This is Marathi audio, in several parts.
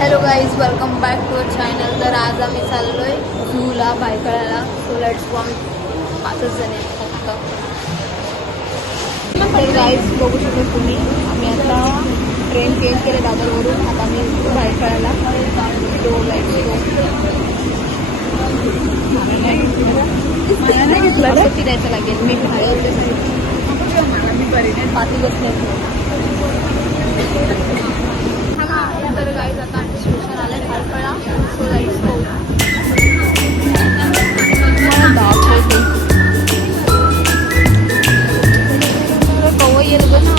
Hello guys, welcome back to our channel. तर आज आम्ही चाललोय झूला भायखळ्याला. So let's go. 5 जण आहेत फक्त. तर गाईज बघू शकतो तुम्ही, आम्ही आता ट्रेन चेंज केले दादरवरून. आता आम्ही भायखळ्याला. तो नाही घेतलं, फिरायचं लागेल. मी बाहेर होते पाठी बसले. तर गाईज आता आमचं स्टेशन आलंय भायखळा. So let's go. कवय येत बघ ना.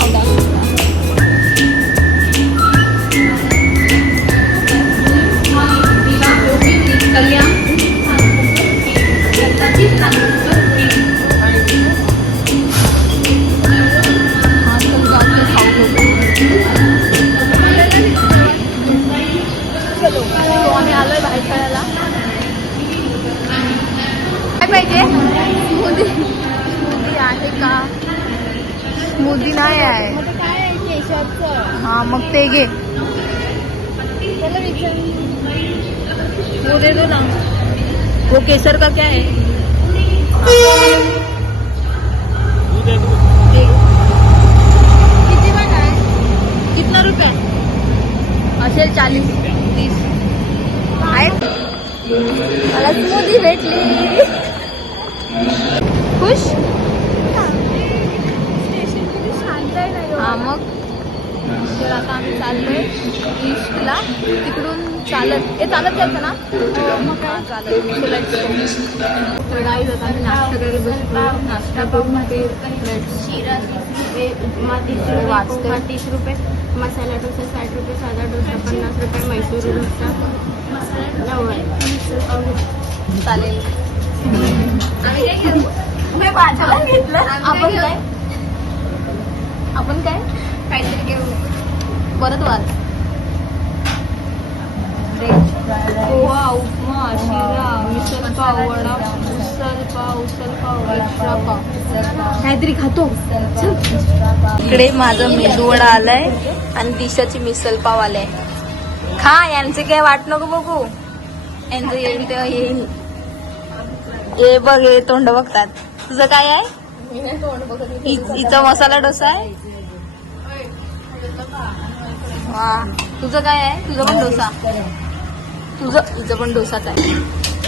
आम्ही आलोय भायखळ्याला. काय पाहिजे? स्मूदी. स्मूदी आहे का? स्मूदी नाही आहे. हाँ मग ते घे. वो दे दो ना. वो केसर का क्या है? कितना रुपया असेल? 40-30 आहेत. मला स्मूदी भेटली. खुश? हा मग तर आता आम्ही चाललोय ईस्टला. तिकडून चालत जायचं ना. मग काय चालत. तर गाईज आता आम्ही नाश्ता करायला बसलो. नाश्ता करून ते शिरा उपमा 30 रुपये, मसाला डोसा 60 रुपये, साधा डोसा 50 रुपये, मैसूर डोसा 90. चालेल. आम्ही काय घेऊ? घेतलं. आपण काय काहीतरी घेऊ. परत वाद. पोहा, उपमा, शिरा, मिसळ पाव, वडा, उसळ पाव, मिसळ पाव काहीतरी खातो. इकडे माझं मेदूवडा आलाय आणि दिशाची मिसळ पाव आलाय. खा. यांचे काय वाट नको बघू. यांचं येईल तेव्हा येईल. हे बघ, हे तोंड बघतात. तुझं काय आहे? हिचा मसाला डोसा आहे. वा. तुझं काय आहे? तुझं पण डोसा. हिचं पण डोसाच आहे.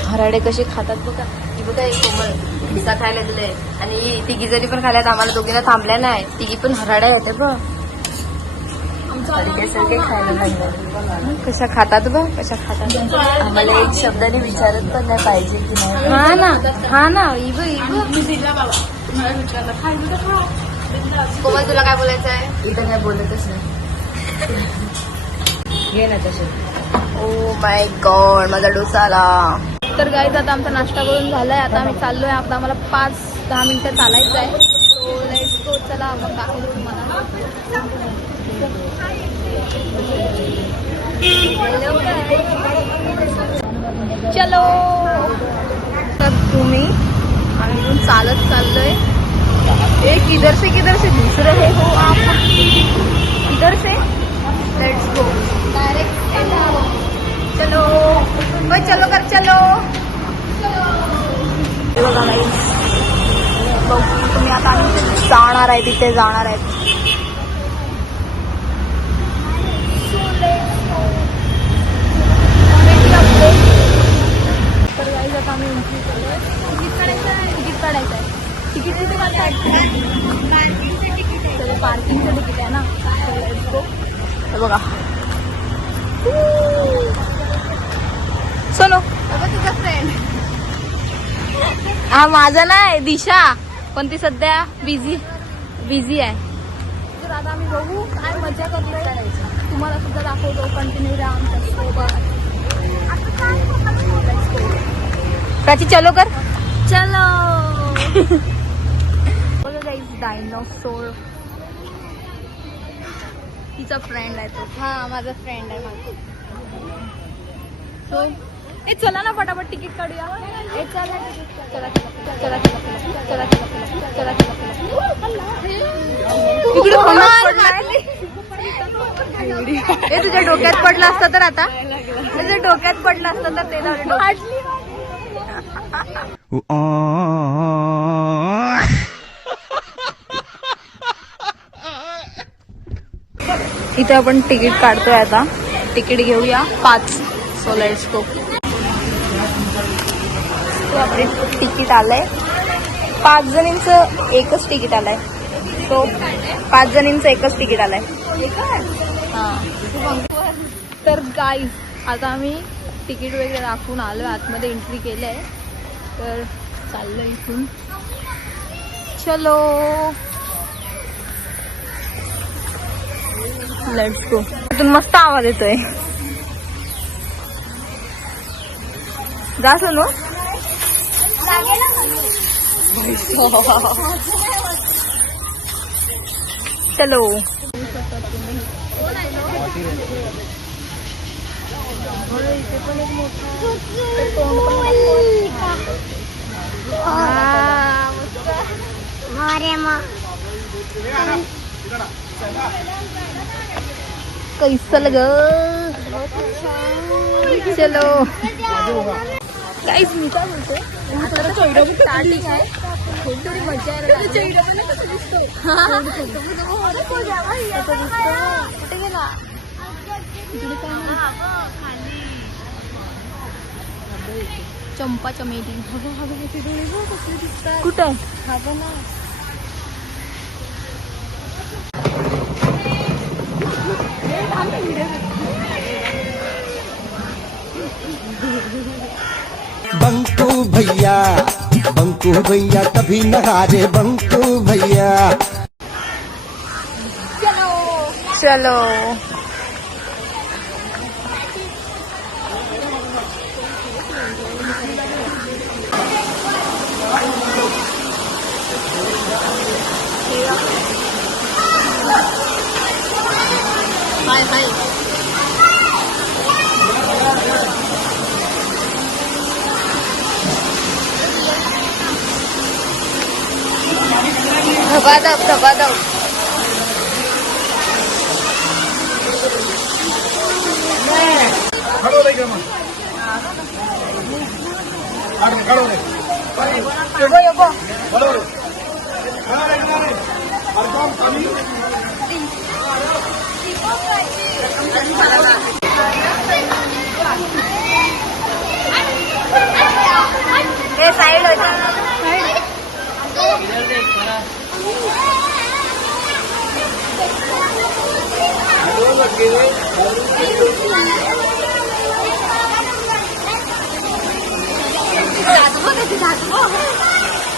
हराडे कसे खातात बघा. ही बघा, एक कोमल डोसा खायला दिले आणि तिघी जणी पण खाल्यात. आम्हाला दोघींना थांबल्या नाही. तिघी पण हराड्या आहेत बघ. कशा खातात बघ, कशा खातात. आम्हाला एक शब्दाने विचारत पण नाही पाहिजे की नाही. हा ना, हा ना. कोमल तुला काय बोलायचं आहे? इथं काय बोलतच नाही. घे ना तसे. ओ माय गॉड, माझा डोसा आला. तर गाईज आता आमचा नाश्ता करून झालाय. आता आम्ही चाललोय. आता आम्हाला 5-10 मिनिटं चालायचं आहे. So let's go. चला मग दाखवतो तुम्हाला. चलो. तर तुम्ही आम्ही चालत चाललोय. एक किधर से दूसरे है हो आप. इधर से लेट्स गो. डायरेक्ट चलो. चलो कर चलो. बघा नाही तुम्ही आता जाणार आहे, तिथे जाणार आहे. तर गाईज आता आम्ही एंट्री केलोय. तिकीट काढायचं आहे. तिकीट कुठे काढताय? पार्किंगचं तिकीट आहे ना. Let's go. बघा सोनो, तुझा फ्रेंड. हा माझा नाही, दिशा. पण ती सध्या बिझी आहे. तर आता आम्ही बघू काय मजा करतोय. तुम्हाला सुद्धा दाखवतो. कंटिन्यू राहा आमच्या सोबत. प्राची चलो कर. चलो. डायनोसॉर तिचा फ्रेंड आहे तो. हा माझा फ्रेंड आहे. ए चला ना फटाफट तिकीट काढूया. चला चला चला चला चला चला. इकडे हे तुझ्या डोक्यात पडलं असतं तर आता तुझ्या डोक्यात पडलं असतं तर ते इथे आपण तिकीट काढतोय आता. तिकीट घेऊया 5. So let's go. आपले तिकीट आलंय. 5 जणींचं एकच तिकीट आलंय. सो 5 जणींचं एकच तिकीट आलंय. तर गाईज आता आम्ही तिकीट वगैरे दाखवून आलो. आतमध्ये एंट्री केली आहे. तर चाललो इथून. चलो लेट्स गो. इथून मस्त आवाज येतोय. जा सोनू. चलो कैसा लगा. चलो गाईस मी काय बोलते स्टार्टिंग आहे. थोडी मजा यायला कुठे गेला. चंपा चमेली कुठे आहे. बंकू भैया कभी न हारे बंकू भैया. चलो हाय हाय. धबाधब धबाधब. साइड होता.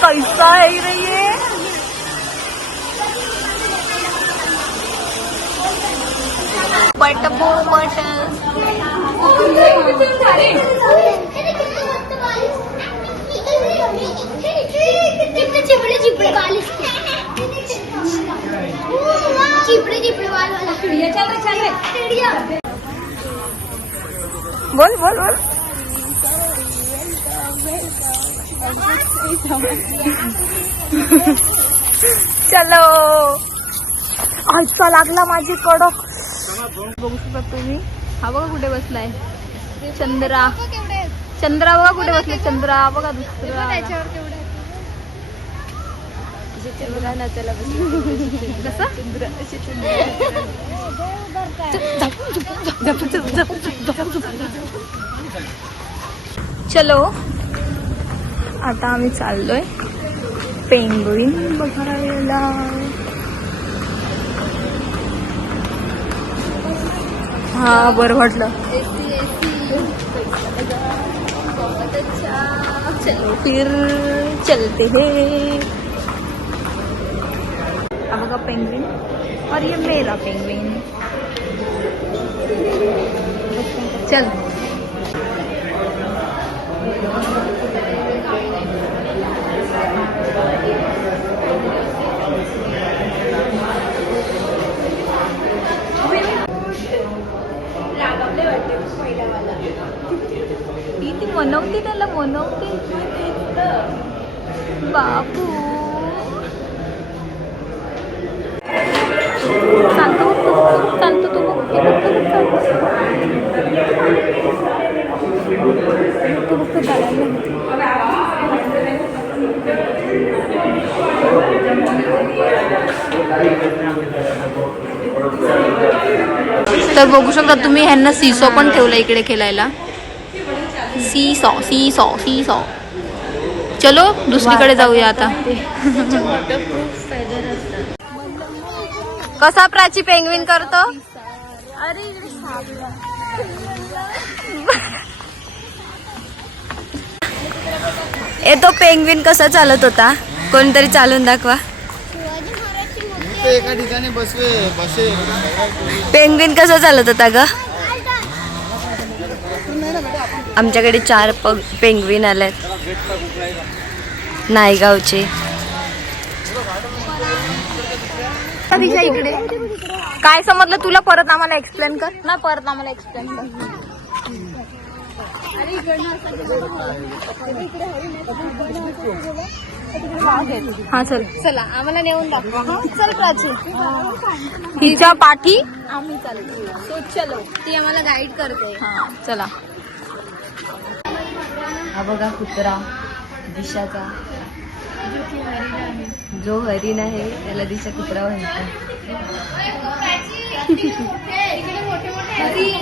कैसा है ये. पटबो बटन चिपड़े चिपड़े बाल इसके. चिपड़े चिपड़े बाल वाला चिड़िया. चलो चलो चिड़िया. बोल बोल बोल. चलो आजचा लागला माझी कडक. बघू शकता तुम्ही. हा बघा कुठे बसलाय चंद्रा. चंद्रा बघा कुठे बसलाय. चंद्रा बघा दुसरा. चलो आता आम्ही चाललोय पेंगुइन बघायला. हा बरं वाटलं. चलो फिर चलते हैं. अब का पेंगुइन और ये मेरा पेंगुइन. चल ती मनवते त्याला मनवते. बापू चालतो बघ तू, चालतो तू बघ, तू बघ, तू बघ, तू बघ, तू चालायला. तर बघू शकता तुम्ही, ह्यांना सीसॉ पण ठेवलं इकडे खेळायला. Seesaw seesaw seesaw. चलो दुसरीकडे जाऊया आता. कसा प्राची पेंग्विन करतो? अरे ए तो पेंग्विन कसा चालत होता? कोणतरी चालून दाखवा. एका ठिकाणी बसे पेंग्विन कसा चालत होता ग? आमच्याकडे 4 पेंग्विन आलेत नायगावचे. इकडे काय समजलं तुला? परत आम्हाला एक्सप्लेन कर ना, परत आम्हाला एक्सप्लेन कर. हा चल, चला आम्हाला नेऊन दाखवा. चल प्राची, तिच्या पाठी आम्ही चालतो. सो चलो, ती आम्हाला गाईड करते. हा चला. हा बघा कुत्रा दिशाचा, जो हरिण आहे त्याला दिशा कुत्रा म्हणतात.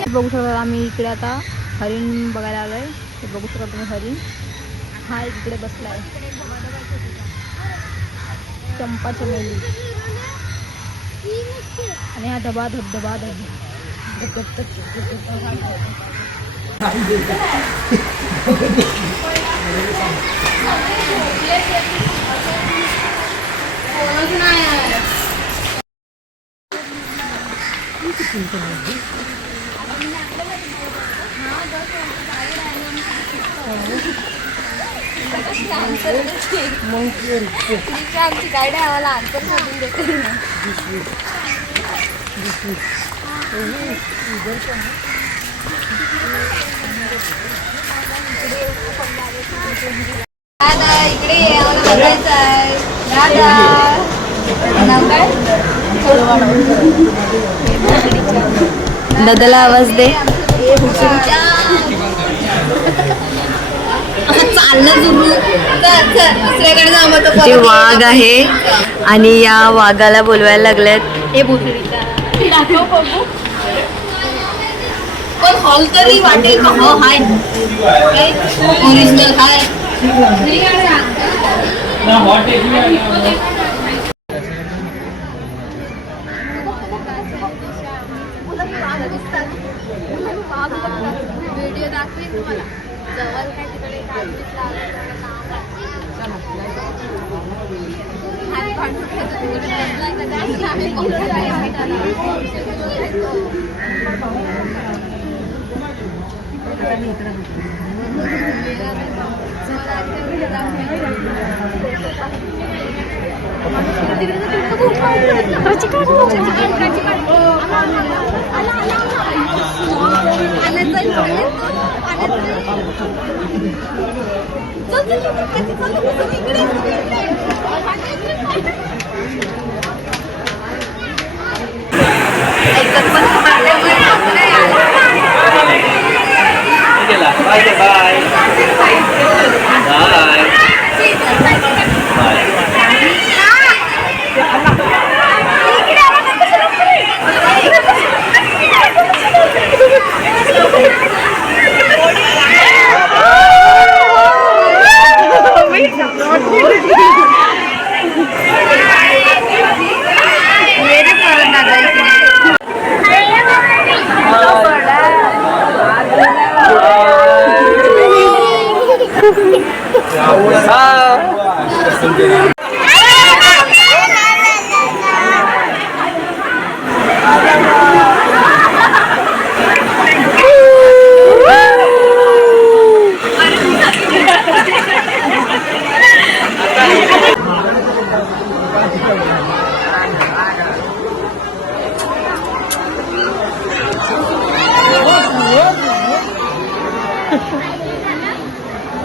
बघू शकता आम्ही इकडे आता हरिण बघायला आलोय. बघू शकता तुम्ही हरिण हा इकडे बसलाय. चंपा चमेली आणि हा धबा धबधबा आमची गाईड आहे, आम्हाला आन्सर शोधून देते. दादा इकडे आम्हाला बघायचं आहे. दादा नाव काय? दादाला आवाज दे. ते वाघ आहे आणि या वाघाला बोलवायला लागल्यात. हे पण हॉल तरी वाटेल का? हो हाय, ओरिजिनल हाय. व्हिडिओ दाखवेन तुम्हाला. जवळ काय तिकडे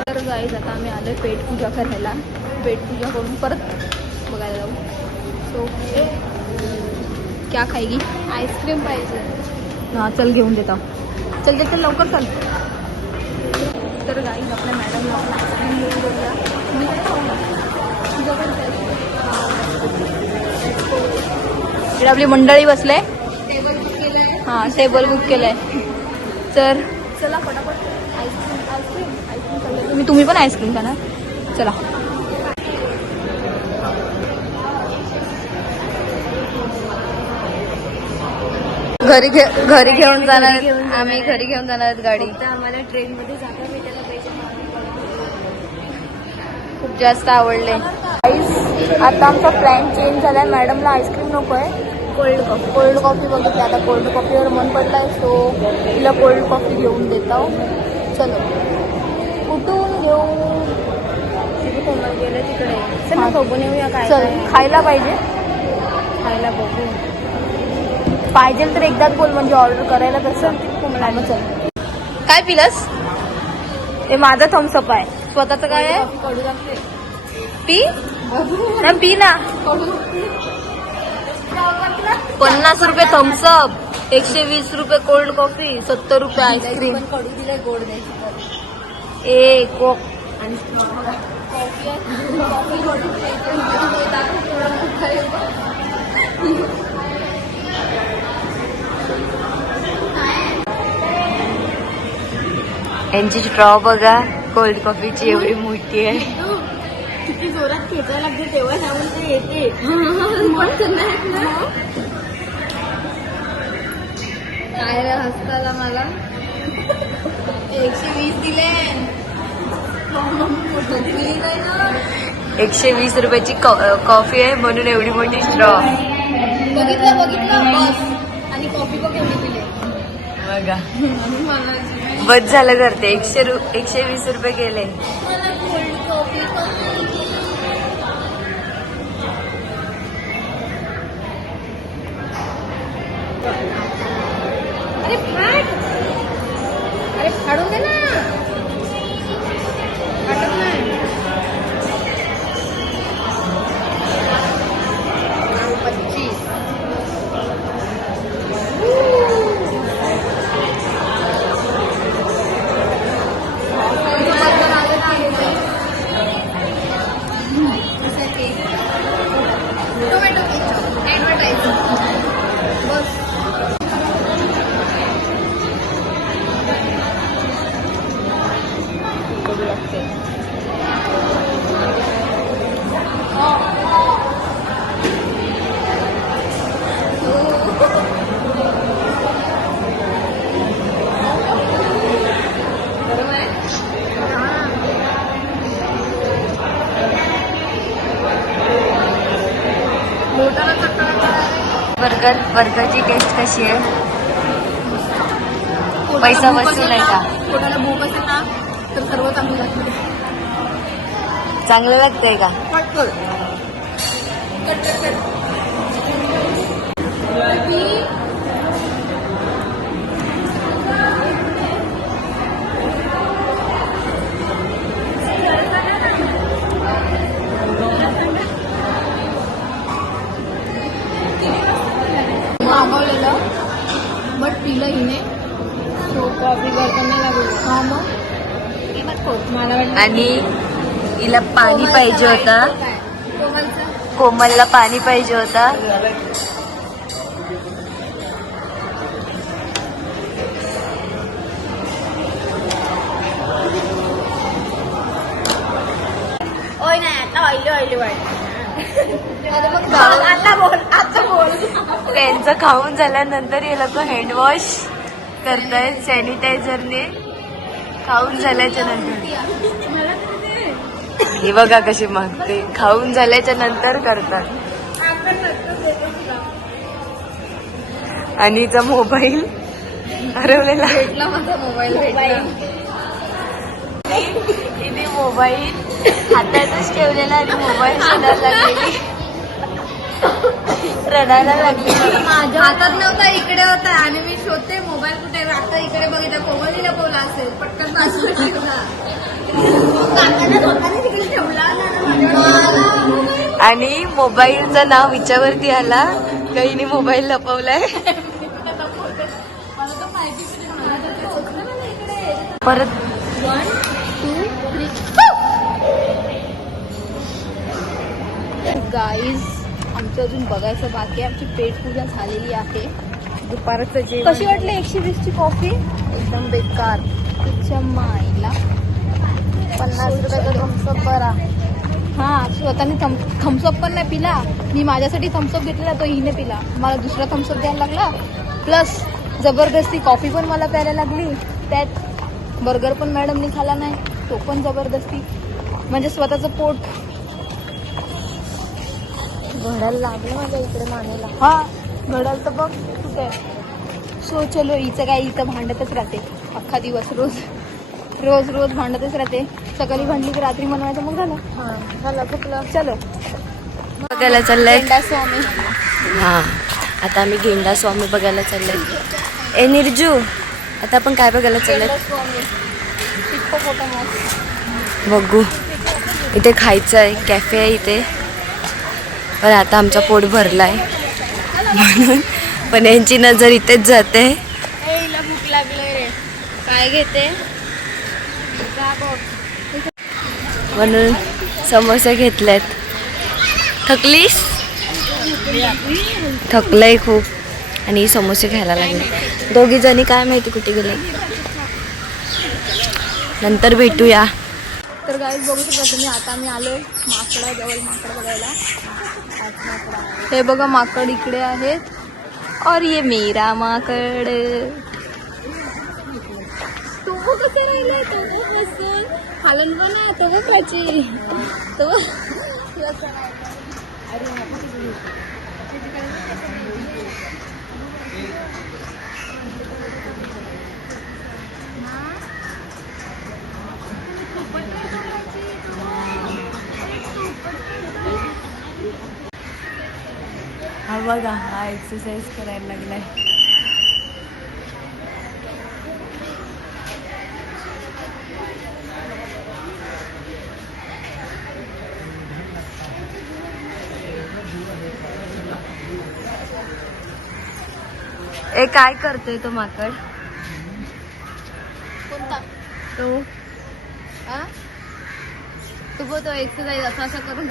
तर गाईज आता आम्ही आलोय पेट पूजा करायला. पेट पूजा करून परत बघायला जाऊ. सो क्या खाएगी? आईस्क्रीम पाहिजे. हा चल घेऊन देता. चल चल चल लवकर चल. तर गाईज आपल्या मॅडमला आपण आईस्क्रीम घेऊन देऊया. मी काय खाऊ ना? इकडे आपली मंडळी बसले. टेबल बुक केलंय. हां टेबल बुक केलंय. तर चला फटाफट आईस्क्रीम आईस्क्रीम आईस्क्रीम खाल्लं. तुम्ही पण आईस्क्रीम खाणार? चला. घरी घेऊन जाणार आम्ही. घरी घेऊन जाणार आहेत गाडी. आम्हाला ट्रेन मध्ये जाता भेटायला पाहिजे. खूप जास्त आवडले. आता आमचा प्लॅन चेंज झालाय. मॅडमला आईस्क्रीम नको आहे. कोल्ड कॉफी बघितली. आता कोल्ड कॉफीवर मन पडलाय सो तिला कोल्ड कॉफी घेऊन देतो. चलो कुठून घेऊ? कोमल गेलं तिकडे. चल ना बघून येऊया काय चल काय. खायला पाहिजे. खायला बघू. पाहिजे तर एकदाच बोल म्हणजे ऑर्डर करायला तसं. कोमला चल. काय पिलस? हे माझा थम्सअप आहे. स्वतःचं काय आहे? कडू लागते. पी ना पी ना. 50 रुपये थम्सअप, 120 रुपये कोल्ड कॉफी, 70 रुपये आईस्क्रीम. पण कडू दिलंय, गोड द्यायची. ए कोक. यांची स्ट्रॉ बघा कोल्ड कॉफीची एवढी मोठी आहे. किती जोरात खेचायला लागते तेव्हा जाऊन ते येते. काय रे हसताला मला. 120 दिले. 120 रुपयाची कॉफी आहे म्हणून एवढी मोठी स्ट्रॉ. बघितलं बस. आणि कॉफी पण एवढी दिली. बघा बस झालं करते. 120 रुपये गेले. मला कोल्ड कॉफी अरे फाडून दे ना. फाटत नाही. 25. टोमॅटो केचप ऍडव्हर्टाइज बस. बर्गरची टेस्ट कशी आहे? पैसा वसूल आहे का? पोटाला भूक असेल ना तर सर्व चांगलं लागतं. चांगलं लागतंय का? पटकन कट. मागवलेलं बट पिलं हिने. सो कॉफी करताना लागलं. हा मग मला वाटलं. आणि हिला पाणी पाहिजे होता. कोमलला पाणी पाहिजे होता. ओय नाही आता ऑइली वाटत. आता बोल. त्यांचं खाऊन झाल्यानंतर हे लोक हँडवॉश करतायत सॅनिटायझरने. खाऊन झाल्याच्या नंतर हे बघा कशी मागते. खाऊन झाल्याच्या नंतर करतात. आणि हिचा मोबाईल हरवलेला. भेटला माझा मोबाईल. हिने मोबाईल हातातच ठेवलेला आणि मोबाईल रडायला लागली. माझ्या हातात नव्हता, इकडे होता आणि मी शोधते मोबाईल कुठे. आता इकडे बघितलं कोमलने लपवला असेल. पटकन बाजूला ठेवला. तिकडे ठेवला आणि मोबाईलचं नाव हिच्यावरती आला. हिने मोबाईल लपवलाय. परत 1 2 3 गाईज आमचं अजून बघायचं बाकी आहे. आमची पेटपूजा झालेली आहे. दुपारचं जेवण कशी वाटली 120 ची कॉफी? एकदम बेकार. तुझ्या माईला 50 रुपयाचा थम्सअप बरा. हा स्वतःने थम्सअप पण नाही पिला. मी माझ्यासाठी थम्सअप घेतलेला, तो हिने पिला. मला दुसरा थम्सअप द्यायला लागला. प्लस जबरदस्ती कॉफी पण मला प्यायला लागली. त्यात बर्गर पण मॅडमनी खाला नाही, तो पण जबरदस्ती. म्हणजे स्वतःचं पोट घडायला लागलं माझ्या इकडे मानेला. हा घडायला तर बघ कुठे. सो चलो हिचं काय, इथं भांडतच राहते अख्खा दिवस. रोज रोज भांडतच राहते. सकाळी भांडली की रात्री मनवायचं, मग झालं. हा झालं चुकलं. चलो बघायला चाललंय. गेंडा स्वामी. हा आता आम्ही गेंडा स्वामी बघायला चाललंय. ए निर्जू, आता आपण काय बघायला चाललंय? गेंडा स्वामी हिप्पोपोटामस. बघू. इथे खायचं आहे, कॅफे आहे इथे. पण आता आमचा पोट भरलाय म्हणून पण यांची नजर इथेच जाते. हिला भूक लागले रे. काय घेते? म्हणून समोसे घेतलेत. थकलीस? थकलंय खूप आणि समोसे खायला लागले. दोघी जणी काय माहिती कुठे गेले. नंतर भेटूया. तर गाईज बघू शकता तुम्ही, आता मी आलोय माकडाजवळ. माकड बघायला. हे बघा माकड इकडे आहेत. और ये मेरा माकड. तो कसं राहिलाय, तो बसून पालन पण तो बघायची तो. हा बघा, हा एक्सरसाइज करायला लागलाय. ए काय करतोय तो माकड? कोणता तो हा? तू बघ तो एक्सरसाइज असा असा करून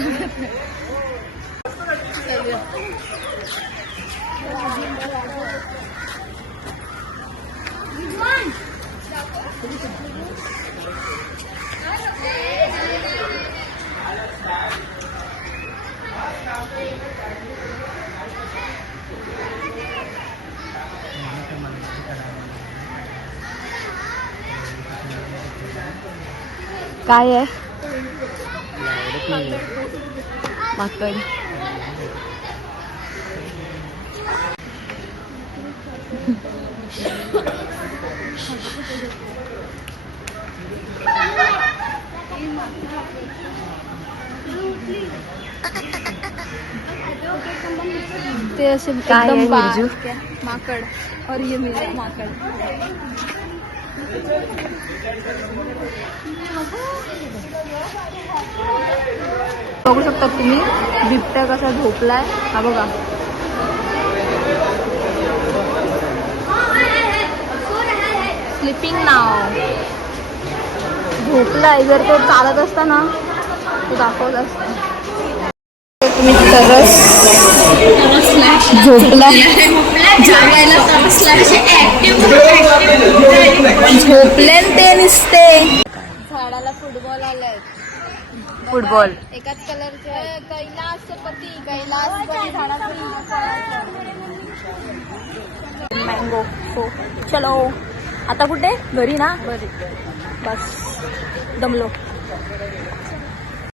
काय आहे? माकड. ते असे काय आहे, एकदम निर्जू? माकड. और ये मेरा माकड. बघू शकता तुम्ही बिबट्या कसा झोपलाय. हा बघा. स्लीपिंग नाव. झोपलाय. जर तो चालत असता ना तो दाखवला असता. तुम्ही तरस झोपला. झोपले ते निसते. झाडाला फुटबॉल आलाय. फुटबॉल. एकाच कलरचे. कैलासपती. कैलासपती झाडाचं मँगो. हो चलो. आता कुठे? घरी ना. घरी. बस दमलो.